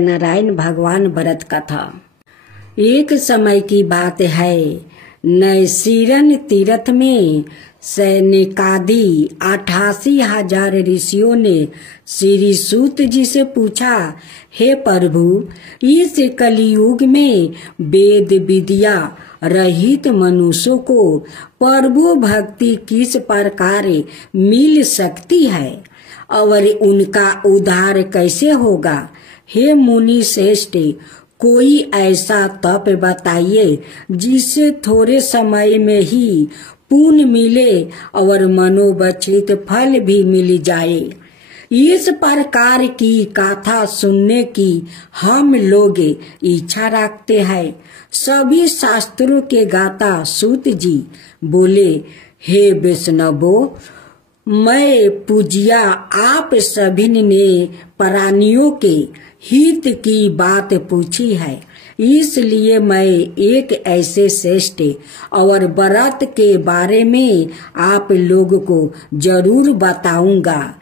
नारायण भगवान व्रत कथा। एक समय की बात है, नैसीरन तीर्थ में सैनिकादि 88,000 ऋषियों ने श्री सूत जी से पूछा, हे प्रभु, इस कलियुग में वेद विद्या रहित मनुष्यों को प्रभु भक्ति किस प्रकार मिल सकती है और उनका उद्धार कैसे होगा? हे मुनि श्रेष्ठ, कोई ऐसा तप बताइए जिससे थोड़े समय में ही पुण्य मिले और मनोवांछित फल भी मिल जाए। इस प्रकार की कथा सुनने की हम लोग इच्छा रखते हैं। सभी शास्त्रों के गाता सूत जी बोले, हे वैष्णवो, मैं पूज्या आप सभी ने प्राणियों के हित की बात पूछी है, इसलिए मैं एक ऐसे श्रेष्ठ और व्रत के बारे में आप लोग को जरूर बताऊंगा,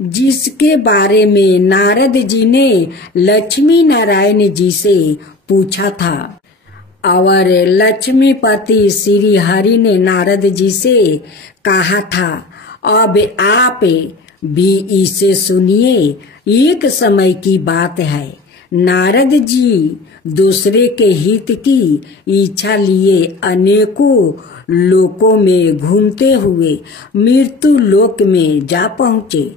जिसके बारे में नारद जी ने लक्ष्मी नारायण जी से पूछा था और लक्ष्मीपति श्री हरि ने नारद जी से कहा था, अब आप भी इसे सुनिए। एक समय की बात है, नारद जी दूसरे के हित की इच्छा लिए अनेकों लोकों में घूमते हुए मृत्यु लोक में जा पहुँचे।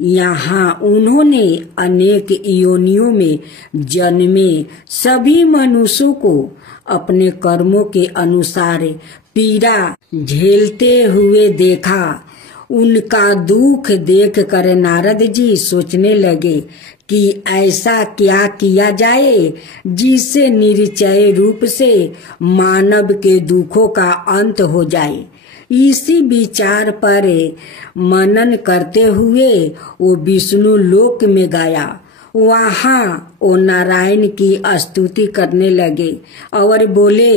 यहाँ उन्होंने अनेक योनियों में जन्मे सभी मनुष्यों को अपने कर्मों के अनुसार पीड़ा झेलते हुए देखा। उनका दुख देख कर नारद जी सोचने लगे कि ऐसा क्या किया जाए जिससे निश्चय रूप से मानव के दुखों का अंत हो जाए। इसी विचार पर मनन करते हुए वो विष्णु लोक में गया। वहाँ वो नारायण की स्तुति करने लगे और बोले,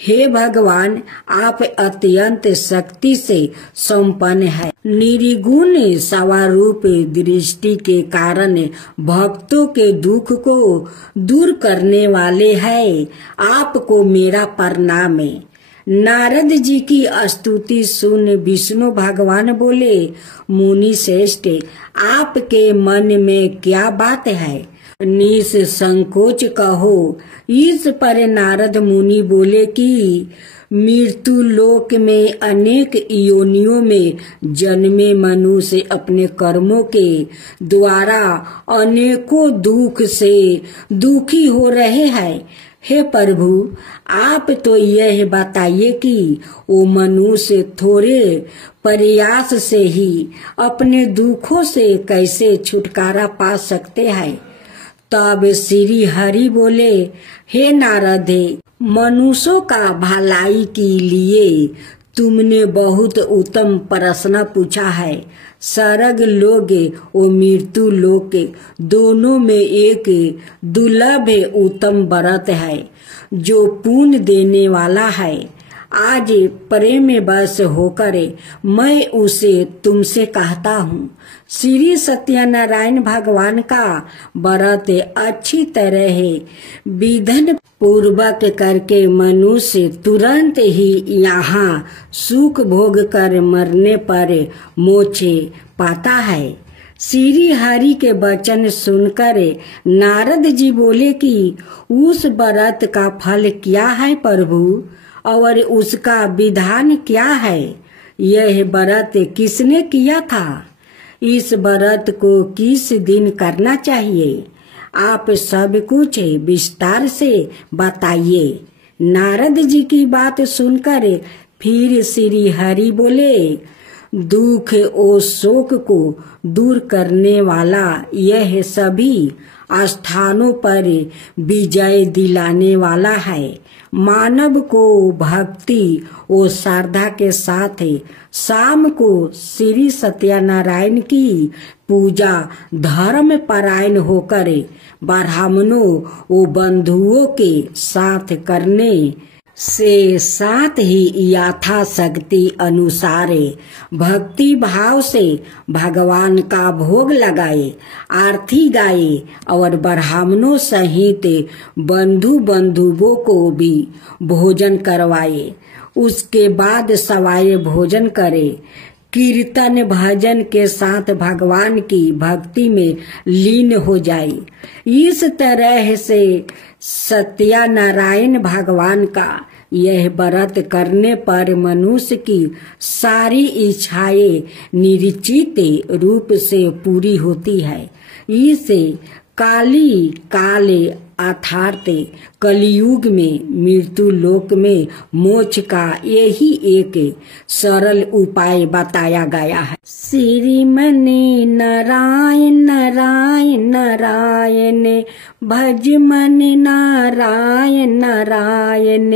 हे भगवान, आप अत्यंत शक्ति से संपन्न है, निर्गुण स्वरूप दृष्टि के कारण भक्तों के दुख को दूर करने वाले हैं। आपको मेरा प्रणाम है। नारद जी की स्तुति सुन विष्णु भगवान बोले, मुनि श्रेष्ठ, आपके मन में क्या बात है? निसंकोच कहो। इस पर नारद मुनि बोले कि मृत्यु लोक में अनेक योनियों में जन्मे मनुष्य अपने कर्मों के द्वारा अनेकों दुख से दुखी हो रहे हैं। हे प्रभु, आप तो यह बताइए कि वो मनुष्य थोड़े प्रयास से ही अपने दुखों से कैसे छुटकारा पा सकते हैं? तब श्री हरि बोले, हे नारद, मनुष्यों का भलाई के लिए तुमने बहुत उत्तम प्रश्न पूछा है। स्वर्ग लोक और मृत्यु लोक दोनों में एक दुर्लभ उत्तम व्रत है जो पुण्य देने वाला है। आज प्रेम में बस होकर मैं उसे तुमसे कहता हूँ। श्री सत्यनारायण भगवान का व्रत अच्छी तरह विधान पूर्वक करके मनुष्य तुरंत ही यहाँ सुख भोग कर मरने पर मोक्ष पाता है। श्री हरि के वचन सुनकर नारद जी बोले कि उस व्रत का फल क्या है प्रभु, और उसका विधान क्या है? यह व्रत किसने किया था? इस व्रत को किस दिन करना चाहिए? आप सब कुछ विस्तार से बताइए। नारद जी की बात सुनकर फिर श्री हरि बोले, दुख और शोक को दूर करने वाला यह सभी स्थानों पर विजय दिलाने वाला है। मानव को भक्ति और श्रद्धा के साथ शाम को श्री सत्यनारायण की पूजा धर्म परायण होकर ब्राह्मणों और बंधुओं के साथ करने से साथ ही यथाशक्ति अनुसारे भक्ति भाव से भगवान का भोग लगाए, आरती गाए और ब्राह्मणों सहित बंधुओं को भी भोजन करवाए। उसके बाद सवाए भोजन करे, कीर्तन भजन के साथ भगवान की भक्ति में लीन हो जाए। इस तरह से सत्यनारायण भगवान का यह व्रत करने पर मनुष्य की सारी इच्छाएं निश्चित रूप से पूरी होती है। इसे काले अर्थात कलयुग में मृत्यु लोक में मोक्ष का यही एक सरल उपाय बताया गया है। श्रीमनि नारायण नारायण नारायण, भज मन नारायण नारायण,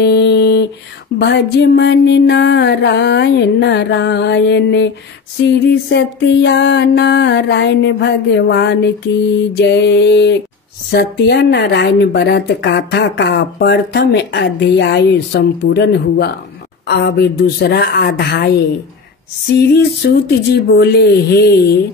भज मन नारायण नारायण। श्री सत्यनारायण भगवान की जय। सत्यनारायण व्रत गाथा का प्रथम अध्याय संपूर्ण हुआ। अब दूसरा अध्याय। श्री सूत जी बोले, हे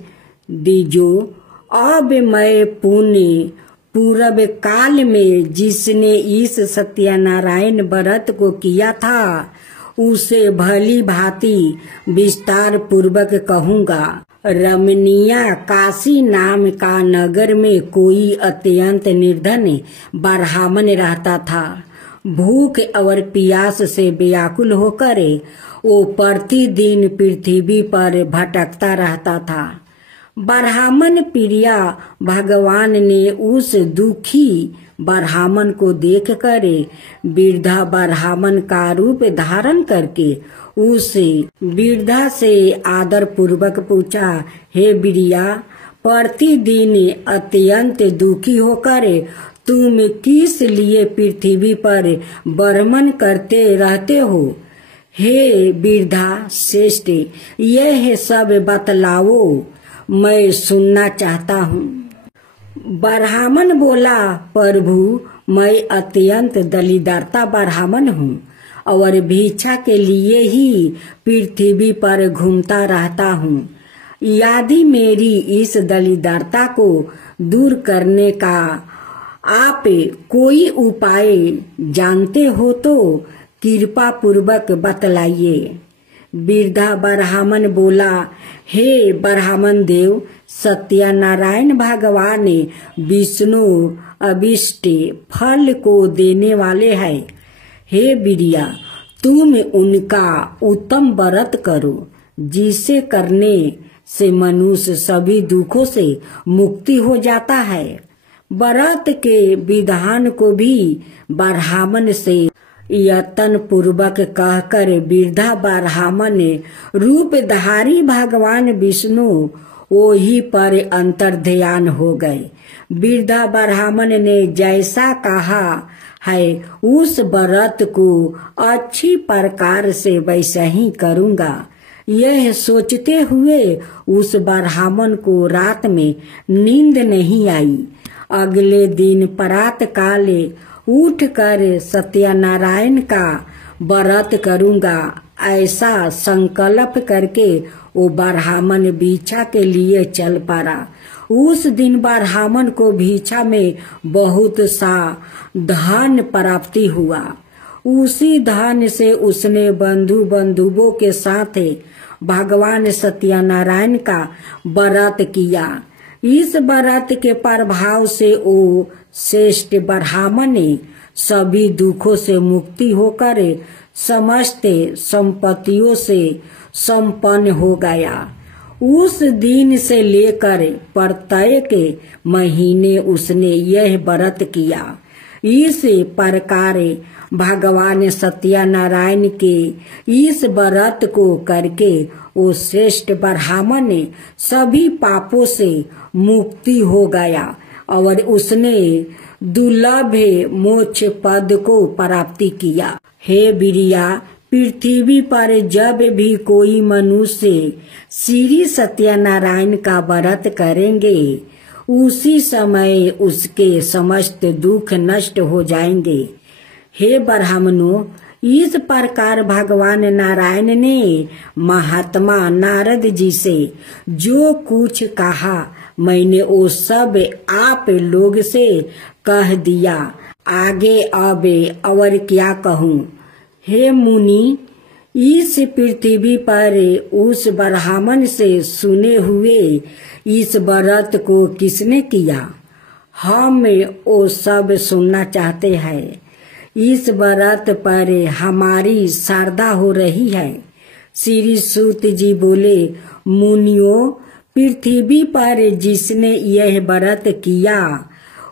द्विजो, अब मैं पुण्य पूर्व काल में जिसने इस सत्यनारायण व्रत को किया था उसे भली भांति विस्तार पूर्वक कहूँगा। रमणीय काशी नाम का नगर में कोई अत्यंत निर्धन ब्राह्मण रहता था। भूख और प्यास से व्याकुल होकर वो प्रतिदिन पृथ्वी पर भटकता रहता था। ब्राह्मण प्रिया भगवान ने उस दुखी ब्राह्मण को देखकर वृद्धा ब्राह्मण का रूप धारण करके उस वृद्धा से आदर पूर्वक पूछा, हे प्रिया, प्रतिदिन अत्यंत दुखी होकर तुम किस लिए पृथ्वी पर भ्रमण करते रहते हो? हे वृद्धा श्रेष्ठ, यह सब बतलाओ, मैं सुनना चाहता हूँ। ब्राह्मण बोला, प्रभु, मैं अत्यंत दलिद्रता ब्राह्मण हूँ और भिक्षा के लिए ही पृथ्वी पर घूमता रहता हूँ। यदि मेरी इस दलिद्रता को दूर करने का आप कोई उपाय जानते हो तो कृपा पूर्वक बतलाइए। वृद्धा ब्राह्मण बोला, हे ब्राह्मण देव, सत्यनारायण भगवान विष्णु अभिष्ट फल को देने वाले हैं। हे प्रिया, तुम उनका उत्तम व्रत करो, जिसे करने से मनुष्य सभी दुखों से मुक्ति हो जाता है। व्रत के विधान को भी ब्राह्मण से यत्न पूर्वक कहकर वृद्धा ब्राह्मण रूपधारी भगवान विष्णु वही पर अंतर्ध्यान हो गए। वृद्धा ब्राह्मण ने जैसा कहा है उस व्रत को अच्छी प्रकार से वैसा ही करूँगा। यह सोचते हुए उस ब्राह्मण को रात में नींद नहीं आई। अगले दिन प्रातः काल उठकर सत्यनारायण का व्रत करूँगा ऐसा संकल्प करके वो ब्राह्मण भिक्षा के लिए चल पड़ा। उस दिन ब्राह्मण को भिक्षा में बहुत सा धन प्राप्ति हुआ। उसी धन से उसने बंधुओं के साथ भगवान सत्यनारायण का व्रत किया। इस व्रत के प्रभाव से वो श्रेष्ठ ब्राह्मण ने सभी दुखों से मुक्ति होकर समस्त संपत्तियों से संपन्न हो गया। उस दिन से लेकर प्रत्येक महीने उसने यह व्रत किया। इस प्रकार भगवान सत्यनारायण के इस व्रत को करके वो श्रेष्ठ ब्राह्मण ने सभी पापों से मुक्ति हो गया और उसने दुर्लभ मोक्ष पद को प्राप्ति किया। हे वीरिया, पृथ्वी पर जब भी कोई मनुष्य श्री सत्यनारायण का व्रत करेंगे उसी समय उसके समस्त दुख नष्ट हो जाएंगे। हे ब्राह्मणों, इस प्रकार भगवान नारायण ने महात्मा नारद जी से जो कुछ कहा मैंने वो सब आप लोग से कह दिया। आगे अब और क्या कहूँ। हे मुनि, इस पृथ्वी पर उस ब्राह्मण से सुने हुए इस व्रत को किसने किया? हम वो सब सुनना चाहते हैं। इस व्रत पर हमारी श्रद्धा हो रही है। श्री सूत जी बोले, मुनियों, पृथ्वी पर जिसने यह व्रत किया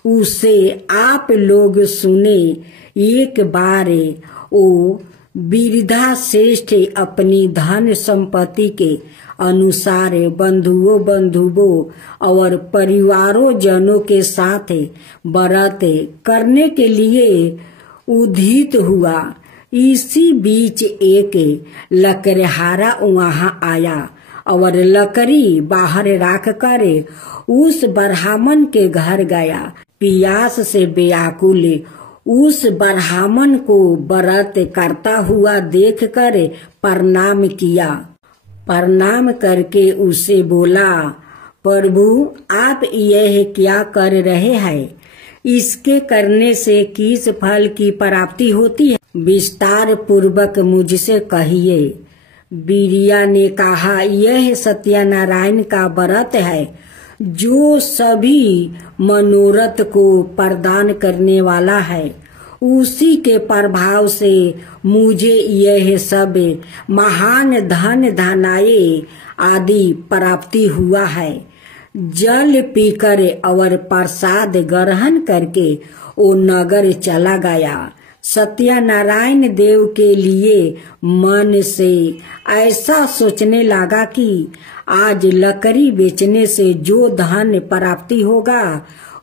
उसे आप लोग सुने। एक बार वो वृद्धा श्रेष्ठ अपनी धन संपत्ति के अनुसार बंधुओं और परिवारों जनों के साथ व्रत करने के लिए उद्धित हुआ। इसी बीच एक लकड़हारा वहाँ आया और लकड़ी बाहर रख कर उस ब्राह्मण के घर गया। प्यास से व्याकुल उस ब्राह्मण को व्रत करता हुआ देखकर प्रणाम किया। प्रणाम करके उसे बोला, प्रभु, आप यह क्या कर रहे हैं? इसके करने से किस फल की प्राप्ति होती है? विस्तार पूर्वक मुझसे कहिए। बीरिया ने कहा, यह सत्यनारायण का व्रत है जो सभी मनोरथ को प्रदान करने वाला है। उसी के प्रभाव से मुझे यह सब महान धन धनाये आदि प्राप्ति हुआ है। जल पीकर और प्रसाद ग्रहण करके वो नगर चला गया। सत्यनारायण देव के लिए मन से ऐसा सोचने लगा कि आज लकड़ी बेचने से जो धन प्राप्ति होगा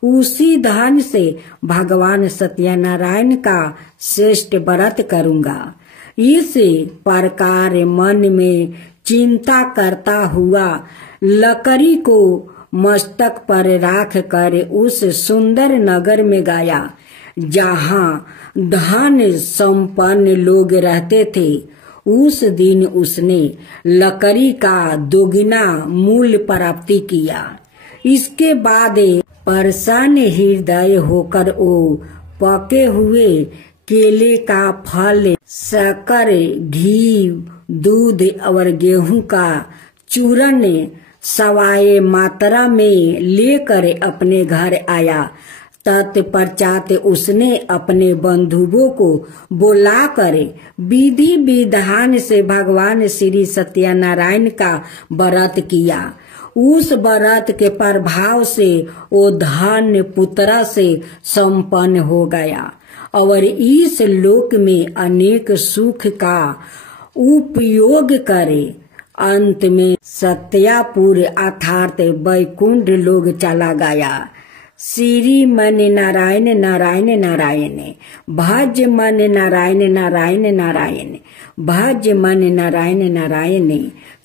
उसी धन से भगवान सत्यनारायण का श्रेष्ठ व्रत करूंगा। इस प्रकार मन में चिंता करता हुआ लकड़ी को मस्तक पर रख कर उस सुंदर नगर में गया जहाँ धन संपन्न लोग रहते थे। उस दिन उसने लकड़ी का दोगुना मूल्य प्राप्ति किया। इसके बाद प्रसन्न हृदय होकर वो पके हुए केले का फल, शक्कर, घी, दूध और गेहूं का चूर्ण सवाए मात्रा में लेकर अपने घर आया। तत्पश्चात उसने अपने बंधुओं को बुलाकर विधि विधान से भगवान श्री सत्यनारायण का व्रत किया। उस व्रत के प्रभाव से वो धन पुत्र से संपन्न हो गया और इस लोक में अनेक सुख का उपयोग करे। अंत में सत्यापुर अर्थात वैकुंठ लोग चला गया। श्री मन नारायण नारायण नारायण, भज मन नारायण नारायण नारायण, भज मन नारायण नारायण।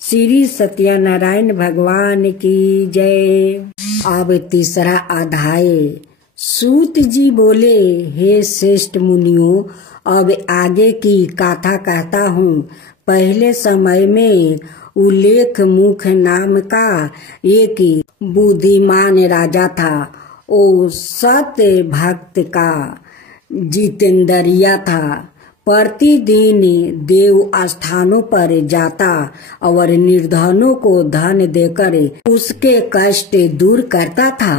श्री सत्यनारायण भगवान की जय। अब तीसरा अध्याय। सूत जी बोले, हे श्रेष्ठ मुनियों, अब आगे की कथा कहता हूँ। पहले समय में उल्लेख मुख नाम का एक बुद्धिमान राजा था। वो सत्य भक्त का जितेंद्रिया था। प्रतिदिन देव स्थानों पर जाता और निर्धनों को धन देकर उसके कष्ट दूर करता था।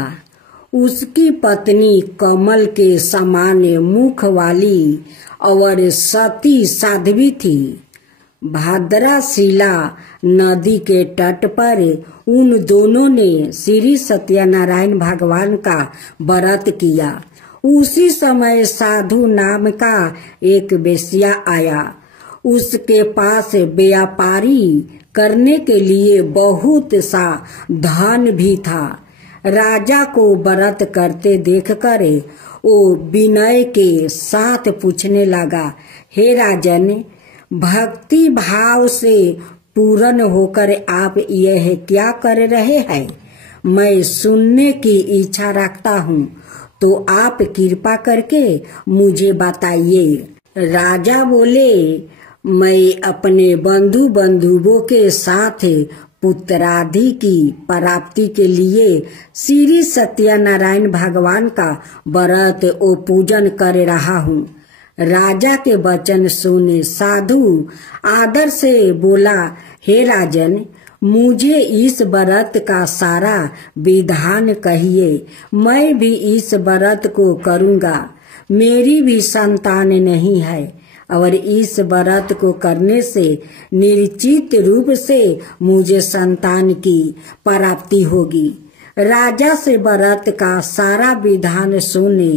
उसकी पत्नी कमल के समान मुख वाली और सती साध्वी थी। भाद्रशिला नदी के तट पर उन दोनों ने श्री सत्यनारायण भगवान का व्रत किया। उसी समय साधु नाम का एक वेश्या आया। उसके पास व्यापारी करने के लिए बहुत सा धन भी था। राजा को व्रत करते देखकर वो विनय के साथ पूछने लगा, हे राजन, भक्ति भाव से पूर्ण होकर आप यह क्या कर रहे हैं? मैं सुनने की इच्छा रखता हूँ, तो आप कृपा करके मुझे बताइए। राजा बोले, मैं अपने बंधुओं के साथ पुत्रादि की प्राप्ति के लिए श्री सत्यनारायण भगवान का व्रत और पूजन कर रहा हूँ। राजा के वचन सुने साधु आदर से बोला, हे राजन, मुझे इस व्रत का सारा विधान कहिए, मैं भी इस व्रत को करूँगा। मेरी भी संतान नहीं है और इस व्रत को करने से निश्चित रूप से मुझे संतान की प्राप्ति होगी। राजा से व्रत का सारा विधान सुने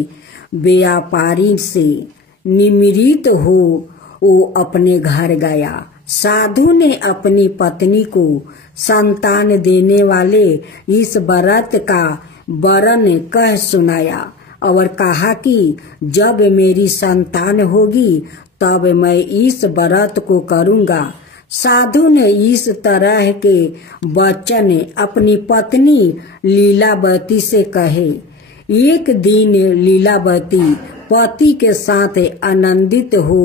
व्यापारी से निमृत हो वो अपने घर गया। साधु ने अपनी पत्नी को संतान देने वाले इस व्रत का वर्णन कह सुनाया और कहा कि जब मेरी संतान होगी तब मैं इस व्रत को करूँगा। साधु ने इस तरह के वचन अपनी पत्नी लीलावती से कहे। एक दिन लीलावती पति के साथ आनंदित हो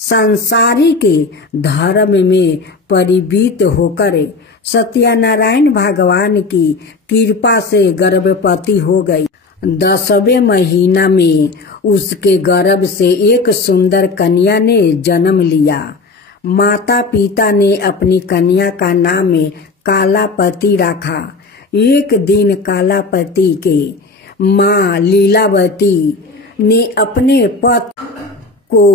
सांसारिक धर्म में परिवीत होकर सत्यनारायण भगवान की कृपा से गर्भवती हो गई। 10वें महीना में उसके गर्भ से एक सुंदर कन्या ने जन्म लिया। माता पिता ने अपनी कन्या का नाम कालापति रखा। एक दिन कालापति के माँ लीलावती ने अपने पति को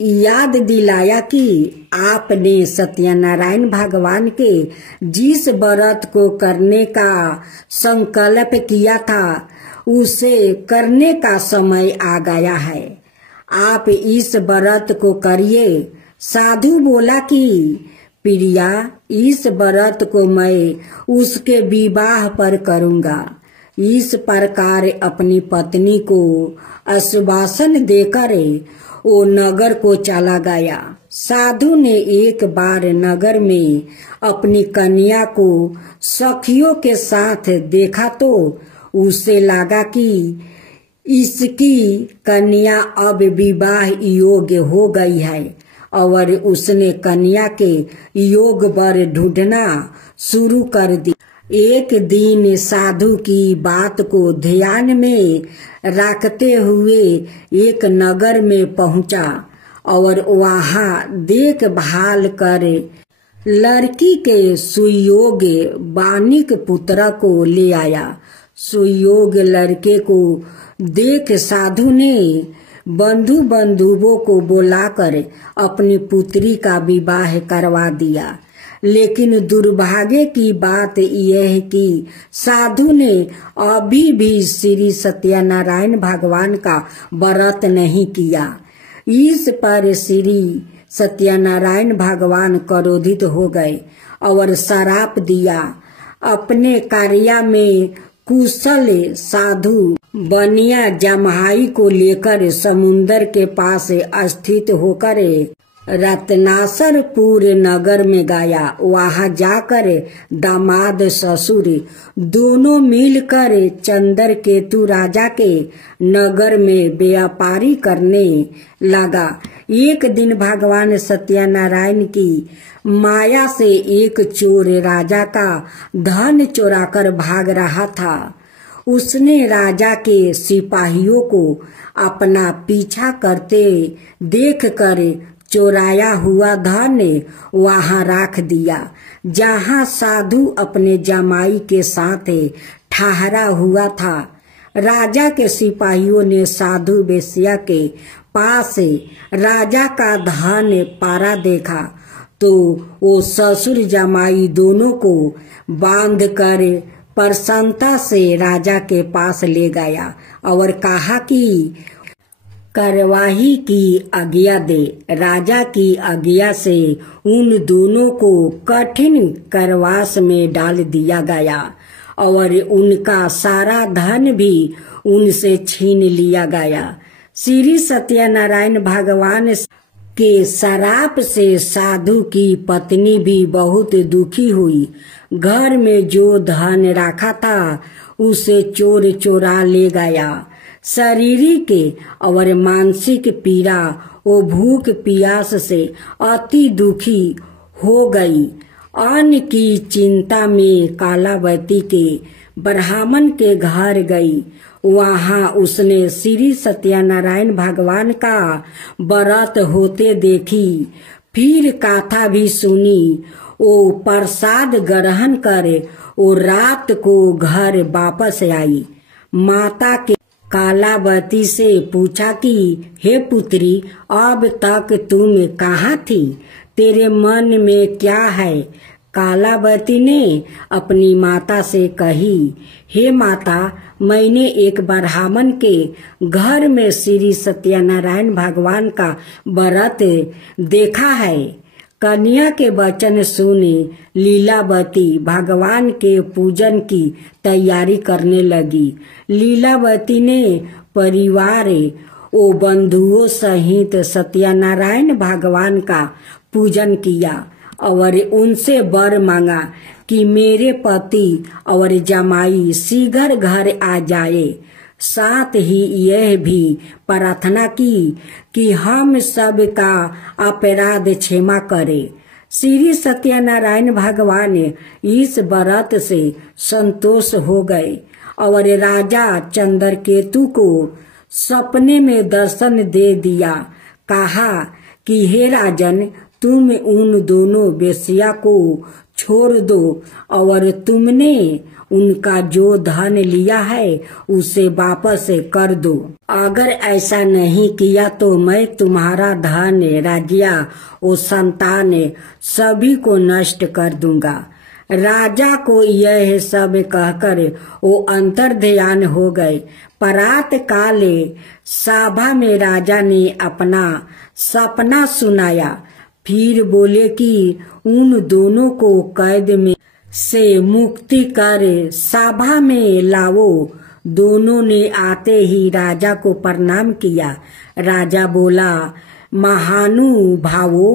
याद दिलाया कि आपने सत्यनारायण भगवान के जिस व्रत को करने का संकल्प किया था उसे करने का समय आ गया है। आप इस व्रत को करिए। साधु बोला कि प्रिया, इस व्रत को मैं उसके विवाह पर करूँगा। इस प्रकार अपनी पत्नी को आश्वासन देकर वो नगर को चला गया। साधु ने एक बार नगर में अपनी कन्या को सखियों के साथ देखा तो उसे लगा कि इसकी कन्या अब विवाह योग्य हो गई है और उसने कन्या के योग वर ढूंढना शुरू कर दिया। एक दिन साधु की बात को ध्यान में रखते हुए एक नगर में पहुंचा और वहां देखभाल कर लड़की के सुयोग्य बानिक पुत्र को ले आया। सुयोग्य लड़के को देख साधु ने बंधुओं को बुलाकर अपनी पुत्री का विवाह करवा दिया। लेकिन दुर्भाग्य की बात यह है कि साधु ने अभी भी श्री सत्यनारायण भगवान का व्रत नहीं किया। इस पर श्री सत्यनारायण भगवान क्रोधित हो गए और श्राप दिया। अपने कार्य में कुशल साधु बनिया जमाई को लेकर समुन्दर के पास स्थित होकर रत्नासरपुर नगर में गया। वहां जाकर दामाद ससुर दोनों मिलकर चंद्रकेतु राजा के नगर में व्यापारी करने लगा। एक दिन भगवान सत्यनारायण की माया से एक चोर राजा का धन चुराकर भाग रहा था। उसने राजा के सिपाहियों को अपना पीछा करते देखकर चोराया हुआ धन वहां रख दिया जहां साधु अपने जमाई के साथ ठहरा हुआ था। राजा के सिपाहियों ने साधु वेश्या के पास राजा का धन पारा देखा तो वो ससुर जमाई दोनों को बांध कर प्रसन्नता से राजा के पास ले गया और कहा कि कार्यवाही की आज्ञा दे। राजा की आज्ञा से उन दोनों को कठिन कारावास में डाल दिया गया और उनका सारा धन भी उनसे छीन लिया गया। श्री सत्यनारायण भगवान के श्राप से साधु की पत्नी भी बहुत दुखी हुई। घर में जो धन रखा था उसे चोर चोरा ले गया। शारीरिक और मानसिक पीड़ा वो भूख प्यास से अति दुखी हो गई। अन्न की चिंता में कालावती के ब्राह्मण के घर गई। वहां उसने श्री सत्यनारायण भगवान का व्रत होते देखी। फिर कथा भी सुनी। वो प्रसाद ग्रहण कर वो रात को घर वापस आई। माता के कालावती से पूछा कि हे पुत्री, अब तक तुम कहाँ थी? तेरे मन में क्या है? कालावती ने अपनी माता से कही, हे माता, मैंने एक ब्राह्मण के घर में श्री सत्यनारायण भगवान का व्रत देखा है। कन्या के वचन सुने लीलावती भगवान के पूजन की तैयारी करने लगी। लीलावती ने परिवार ओ बंधुओं सहित सत्यनारायण भगवान का पूजन किया और उनसे वर मांगा कि मेरे पति और जमाई शीघ्र घर आ जाए। साथ ही यह भी प्रार्थना की कि हम सब का अपराध क्षमा करे। श्री सत्यनारायण भगवान इस व्रत से संतोष हो गए और राजा चंद्रकेतु को सपने में दर्शन दे दिया। कहा कि हे राजन, तुम उन दोनों वेश्या को छोड़ दो और तुमने उनका जो धन लिया है उसे वापस कर दो। अगर ऐसा नहीं किया तो मैं तुम्हारा धन, राज्य और संतान सभी को नष्ट कर दूंगा। राजा को यह सब कहकर वो अंतर्ध्यान हो गए। प्रात काल सभा में राजा ने अपना सपना सुनाया। फिर बोले कि उन दोनों को कैद में से मुक्ति कर सभा में लाओ। दोनों ने आते ही राजा को प्रणाम किया। राजा बोला, महानुभावो,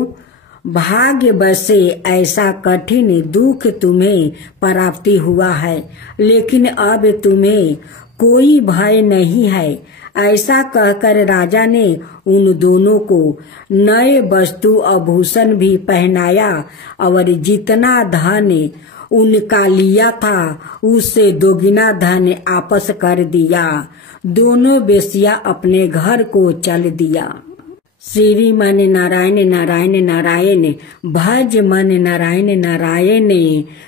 भाग्य बसे ऐसा कठिन दुख तुम्हें प्राप्ति हुआ है, लेकिन अब तुम्हें कोई भय नहीं है। ऐसा कहकर राजा ने उन दोनों को नए वस्तु आभूषण भी पहनाया और जितना धन उनका लिया था उससे दोगुना धन आपस कर दिया। दोनों वेश्या अपने घर को चल दिया। श्री मन नारायण नारायण नारायण, भज मन नारायण नारायण।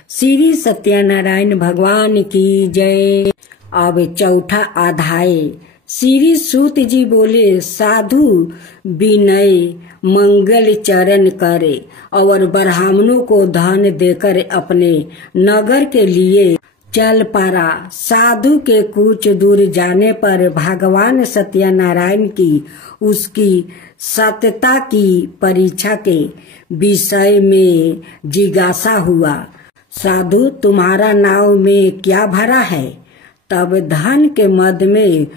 श्री सत्यनारायण भगवान की जय। अब चौथा अध्याय। श्री सूत जी बोले, साधु विनय मंगल चरण करे और ब्राह्मणों को धन देकर अपने नगर के लिए चल पड़ा। साधु के कुछ दूर जाने पर भगवान सत्यनारायण की उसकी सत्यता की परीक्षा के विषय में जिज्ञासा हुआ। साधु, तुम्हारा नाव में क्या भरा है? तब धन के मद में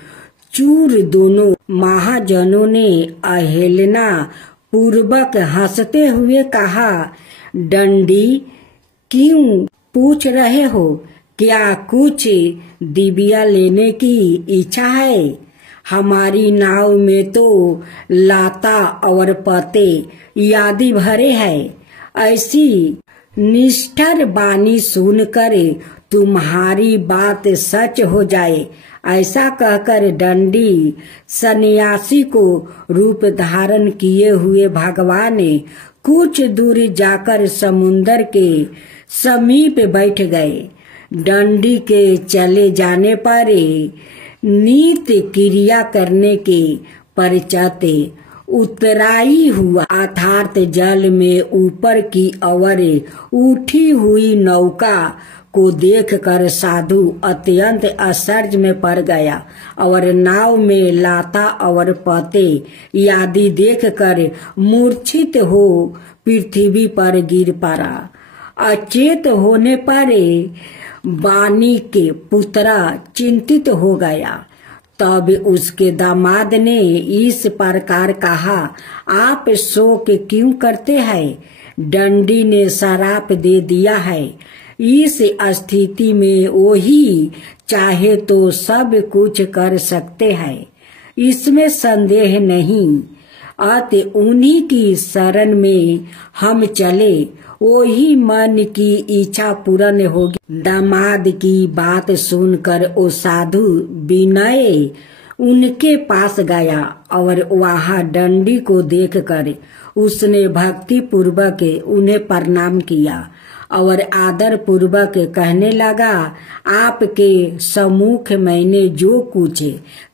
चूर दोनों महाजनों ने अहेलना पूर्वक हंसते हुए कहा, डंडी, क्यों पूछ रहे हो? क्या कुछ दिबिया लेने की इच्छा है? हमारी नाव में तो लाता और पते यादि भरे हैं। ऐसी निष्ठर बानी सुनकर तुम्हारी बात सच हो जाए। ऐसा कहकर दंडी सन्यासी को रूप धारण किए हुए भगवान कुछ दूर जाकर समुन्दर के समीप बैठ गए। दंडी के चले जाने पर नित्य क्रिया करने के पश्चात उतराई हुआ अर्थात जल में ऊपर की ओर उठी हुई नौका को देखकर साधु अत्यंत आश्चर्य में पड़ गया और नाव में लाता और पते आदि देखकर मूर्छित हो पृथ्वी पर गिर पड़ा। अचेत होने पर वाणी के पुत्रा चिंतित हो गया। तब उसके दामाद ने इस प्रकार कहा, आप शोक क्यों करते हैं? दंडी ने श्राप दे दिया है। इस स्थिति में वही चाहे तो सब कुछ कर सकते हैं, इसमें संदेह नहीं। अत उन्हीं की शरण में हम चले, वही मन की इच्छा पूर्ण होगी। दामाद की बात सुनकर वो साधु विनय उनके पास गया और वहाँ डंडी को देखकर उसने भक्ति पूर्वक उन्हें प्रणाम किया और आदर पूर्वक कहने लगा, आपके सम्मुख मैंने जो कुछ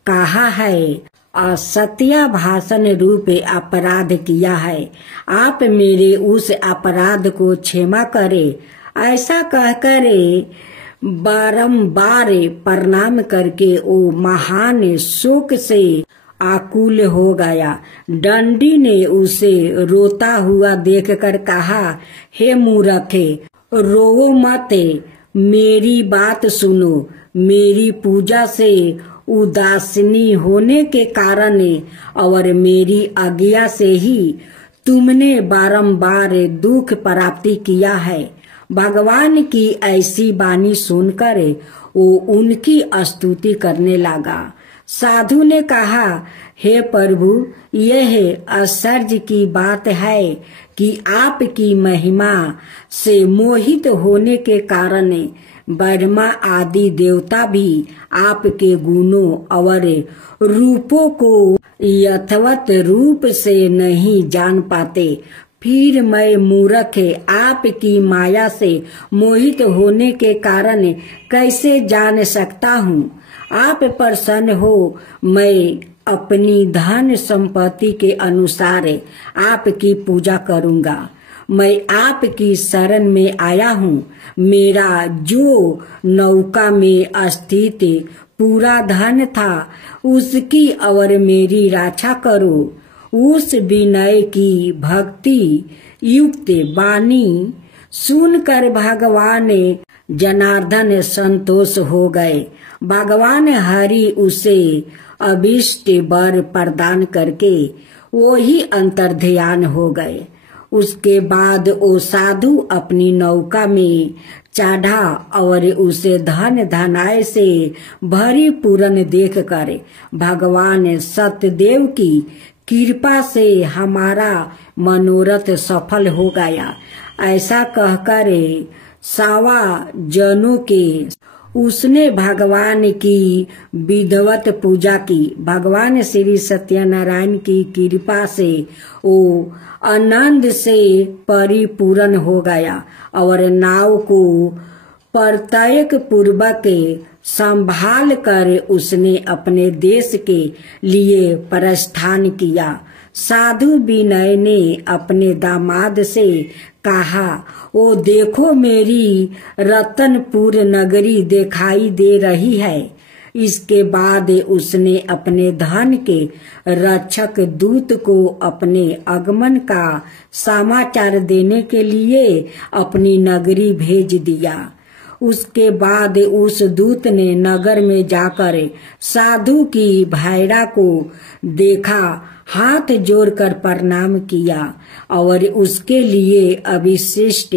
कहा है असत्य भाषण रूप अपराध किया है, आप मेरे उस अपराध को क्षमा करे। ऐसा कहकर बारंबार प्रणाम करके वो महान शोक से आकुल हो गया। डंडी ने उसे रोता हुआ देखकर कहा, हे मूर्खे, रोओ मत, मेरी बात सुनो। मेरी पूजा से उदासीनी होने के कारण और मेरी आज्ञा से ही तुमने बारंबार दुख प्राप्ति किया है। भगवान की ऐसी वाणी सुनकर वो उनकी स्तुति करने लगा। साधु ने कहा, हे प्रभु, यह आश्चर्य की बात है कि आपकी महिमा से मोहित होने के कारण ब्रह्मा आदि देवता भी आपके गुणों और रूपों को यथावत रूप से नहीं जान पाते। फिर मैं मूर्ख आपकी माया से मोहित होने के कारण कैसे जान सकता हूँ? आप प्रसन्न हो, मैं अपनी धन संपत्ति के अनुसार आपकी पूजा करूँगा। मैं आपकी शरण में आया हूँ। मेरा जो नौका में स्थित पूरा धन था उसकी और मेरी रक्षा करो। उस विनय की भक्ति युक्त वाणी सुनकर भगवान जनार्दन संतोष हो गए। भगवान हरि उसे अभीष्ट वर प्रदान करके वो ही अंतर्ध्यान हो गए। उसके बाद वो साधु अपनी नौका में चढ़ा और उसे धन धनाय से भरी पूर्ण देख कर भगवान सत्यदेव की कृपा से हमारा मनोरथ सफल हो गया, ऐसा कहकर सावा जनों के उसने भगवान की विधिवत पूजा की। भगवान श्री सत्यनारायण की कृपा से वो आनंद से परिपूर्ण हो गया और नाव को प्रत्येक पूर्वक संभाल कर उसने अपने देश के लिए प्रस्थान किया। साधु विनय ने अपने दामाद से कहा, ओ देखो, मेरी रतनपुर नगरी दिखाई दे रही है। इसके बाद उसने अपने धन के रक्षक दूत को अपने आगमन का समाचार देने के लिए अपनी नगरी भेज दिया। उसके बाद उस दूत ने नगर में जाकर साधु की भायरा को देखा, हाथ जोड़कर प्रणाम किया और उसके लिए अविशिष्ट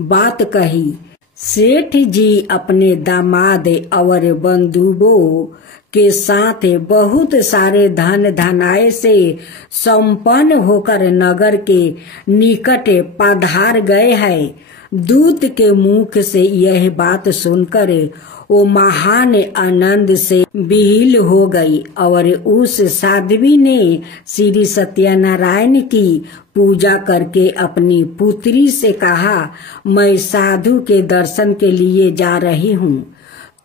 बात कही। सेठ जी अपने दामाद और बंधुओं के साथ बहुत सारे धन धनाय से संपन्न होकर नगर के निकट पधार गए हैं। दूत के मुख से यह बात सुनकर वो महान आनंद से विहील हो गई और उस साध्वी ने श्री सत्यनारायण की पूजा करके अपनी पुत्री से कहा, मैं साधु के दर्शन के लिए जा रही हूँ,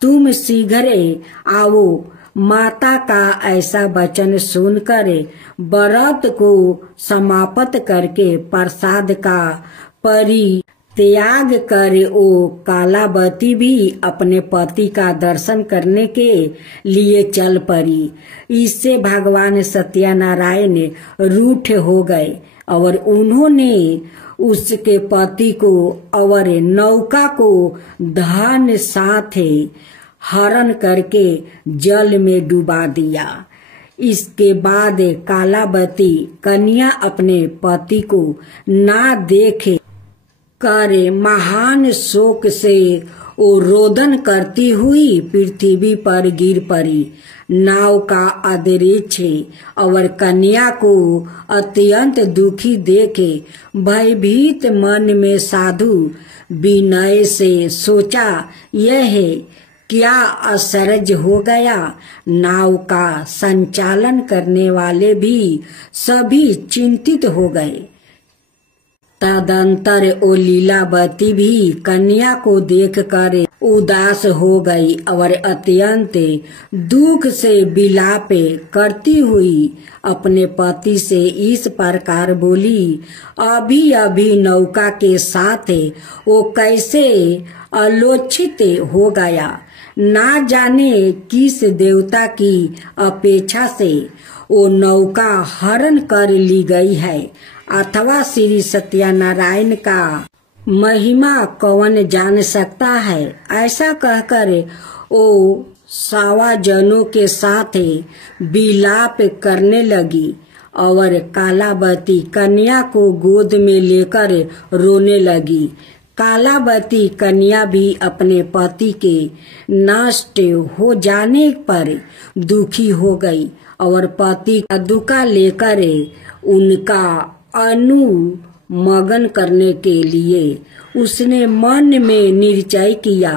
तुम शीघ्र आओ। माता का ऐसा वचन सुनकर व्रत को समाप्त करके प्रसाद का परित्याग कर वो कालावती भी अपने पति का दर्शन करने के लिए चल पड़ी। इससे भगवान सत्यनारायण रूठ हो गए और उन्होंने उसके पति को और नौका को धन साथ हरण करके जल में डुबा दिया। इसके बाद कालावती कन्या अपने पति को ना देखे कर महान शोक से वो रोदन करती हुई पृथ्वी पर गिर पड़ी। नाव का अदृश्य और कन्या को अत्यंत दुखी देखे भयभीत मन में साधु विनय से सोचा, यह क्या असरज हो गया। नाव का संचालन करने वाले भी सभी चिंतित हो गए। तदंतर ओ लीलावती भी कन्या को देखकर उदास हो गई और अत्यंत दुख से विलाप करती हुई अपने पति से इस प्रकार बोली, अभी अभी नौका के साथ वो कैसे आलोचित हो गया। ना जाने किस देवता की अपेक्षा से वो नौका हरण कर ली गई है, अथवा श्री सत्यनारायण का महिमा कौन जान सकता है। ऐसा कहकर वो सावा जनों के साथ विलाप करने लगी और कालावती कन्या को गोद में लेकर रोने लगी। कालावती कन्या भी अपने पति के नष्ट हो जाने पर दुखी हो गई और पति का दुख लेकर उनका अनुमगन करने के लिए उसने मन में निश्चय किया।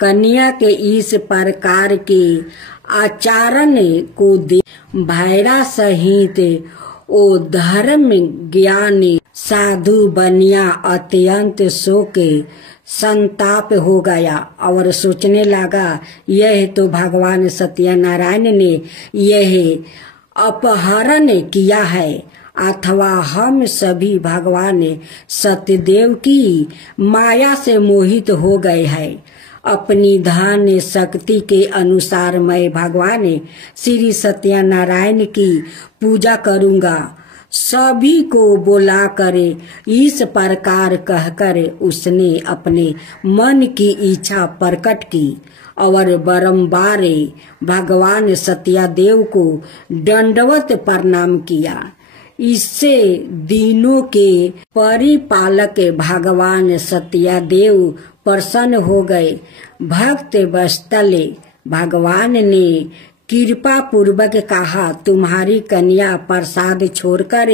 कन्या के इस प्रकार के आचरण को देख भैरा सहित ओ धर्म ज्ञान साधु बनिया अत्यंत शोक संताप हो गया और सोचने लगा, यह तो भगवान सत्यनारायण ने यह अपहरण किया है, अथवा हम सभी भगवान सत्यदेव की माया से मोहित हो गए हैं। अपनी धन शक्ति के अनुसार मैं भगवान श्री सत्यनारायण की पूजा करूंगा। सभी को बुलाकर इस प्रकार कहकर उसने अपने मन की इच्छा प्रकट की और बारंबार भगवान सत्यदेव को दंडवत प्रणाम किया। इससे दीनों के परिपालक भगवान सत्यदेव प्रसन्न हो गए। भक्त वत्सल भगवान ने कृपा पूर्वक कहा, तुम्हारी कन्या प्रसाद छोड़कर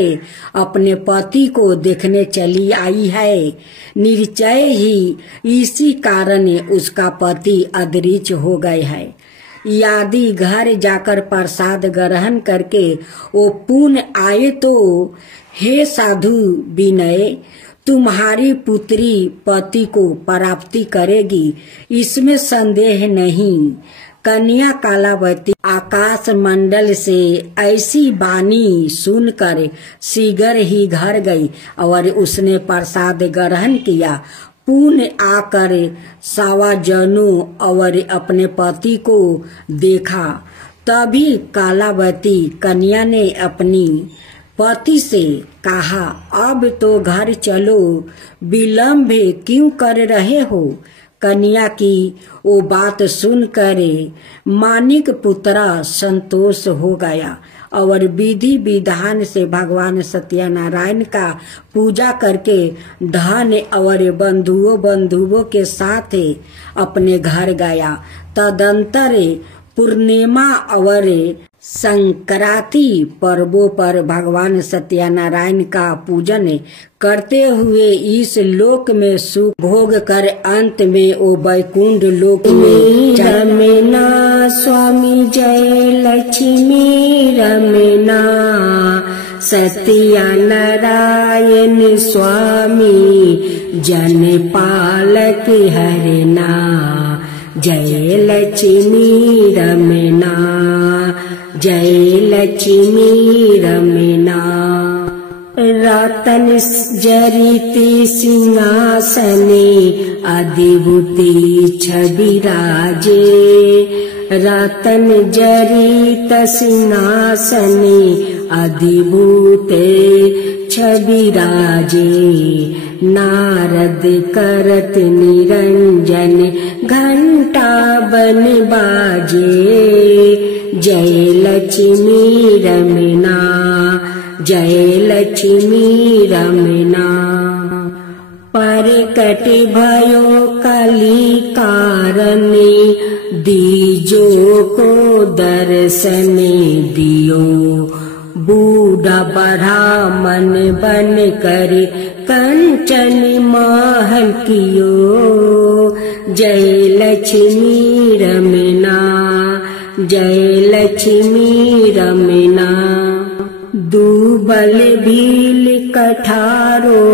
अपने पति को देखने चली आई है। निश्चय ही इसी कारण उसका पति अदृश्य हो गए है। यदि घर जाकर प्रसाद ग्रहण करके वो पुण्य आए तो हे साधु विनय, तुम्हारी पुत्री पति को प्राप्ति करेगी, इसमें संदेह नहीं। कन्या कालावती आकाश मंडल से ऐसी वाणी सुनकर शीघ्र ही घर गई और उसने प्रसाद ग्रहण किया। पुण्य आकर सावा जनों और अपने पति को देखा। तभी कालावती कन्या ने अपनी पति से कहा, अब तो घर चलो, विलम्ब क्यों कर रहे हो। कन्या की वो बात सुनकर मानिक पुत्रा संतोष हो गया और विधि विधान से भगवान सत्यनारायण का पूजा करके धन और बंधुओं के साथ अपने घर गया। तदंतर पूर्णिमा और संक्रांति पर्वों पर भगवान सत्यनारायण का पूजन करते हुए इस लोक में सुख भोग कर अंत में वो वैकुंठ लोक में रमना स्वामी जय लक्ष्मी रमना सत्यनारायण स्वामी जन पालक हरना जय लक्ष्मी रमना जय लक्ष्मी रमना। रतन जरित सिंहासने अधिभूति छवि राजे रतन जरित सिंहासने अधिभूते छवि राजे। नारद करत निरंजन घंटा बन बाजे जय लक्ष्मी रमना जय लक्ष्मी रमना। परकट भयो कली कारणे दीजो को दर्शन दियो। बूढ़ा ब्राह्मण बन कर कंचन महल कियो। जय लक्ष्मी रमना, जय लक्ष्मी रमना। दुबल भील कठारो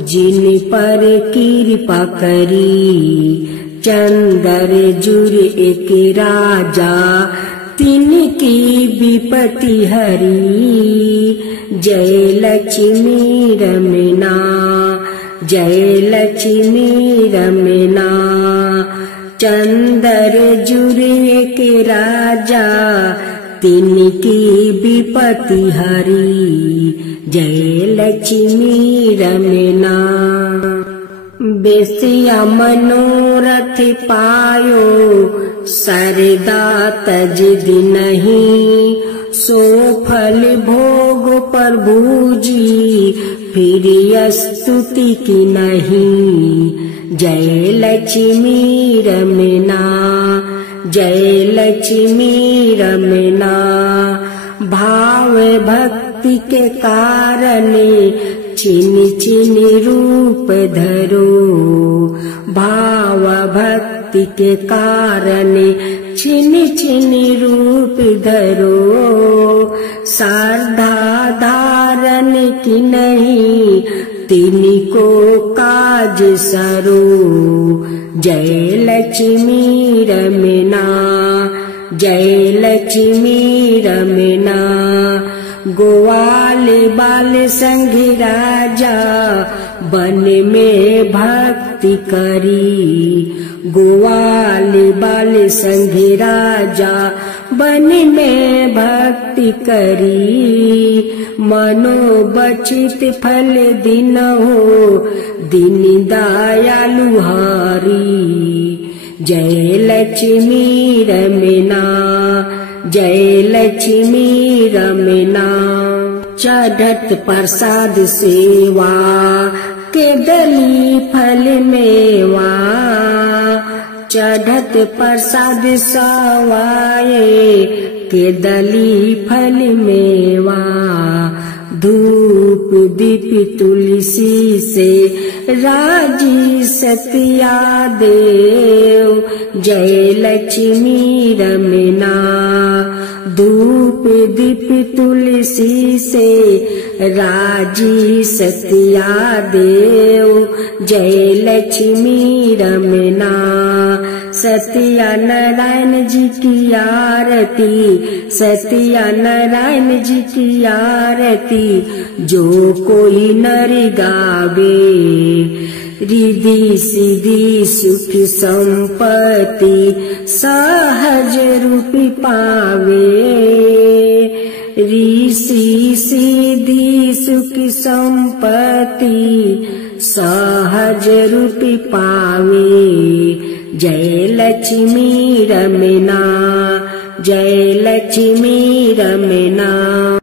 जिन पर कृपा करी। चंदर जुर एक राजा तिनकी विपत्ति हरी। जय लक्ष्मी रमना, जय लक्ष्मी रमना। चंदर जुर एक राजा तिनकी विपत्ति हरी। जय लक्ष्मी रमना। बेसिया मनोरथ पायो सरदा तज नहीं। सो फल भोग प्रभु जी फिर स्तुति की नहीं। जय लक्ष्मी रमना, जय लक्ष्मी रमना। भाव भक्ति के कारण छिन छिन रूप धरो। भाव भक्ति के कारण छिन छिन रूप धरो। श्रद्धा धारण की नहीं तिनको काज सरो। जय लक्ष्मी रमना, जय लक्ष्मी रमना। ग्वाल बाल संग राजा वन में भक्ति करी। ग्वाल बाल संग राजा वन में भक्ति करी। मनो बचित फल दिन हो दिन दयालु हारी। जय लक्ष्मी रमना, जय लक्ष्मी रमना। चढ़त प्रसाद सेवा के दली फल मेवा। चढ़त प्रसाद सवाए के दली फल मेवा। धूप दीप तुलसी से राजी सतिया देव। जय लक्ष्मी रमना। धूप दीप तुलसी से राजी सतिया देव। जय लक्ष्मी रमना। सत्या नारायण जी की आरती, सत्या नारायण जी की आरती। जो कोई नर गावे रिद्धि सिद्धि सुख संपत्ति सहज रूपी पावे। ऋषि सिद्धि सुख संपत्ति सहज रूपी पावे। जय लक्ष्मी रमना, जय लक्ष्मी रमना।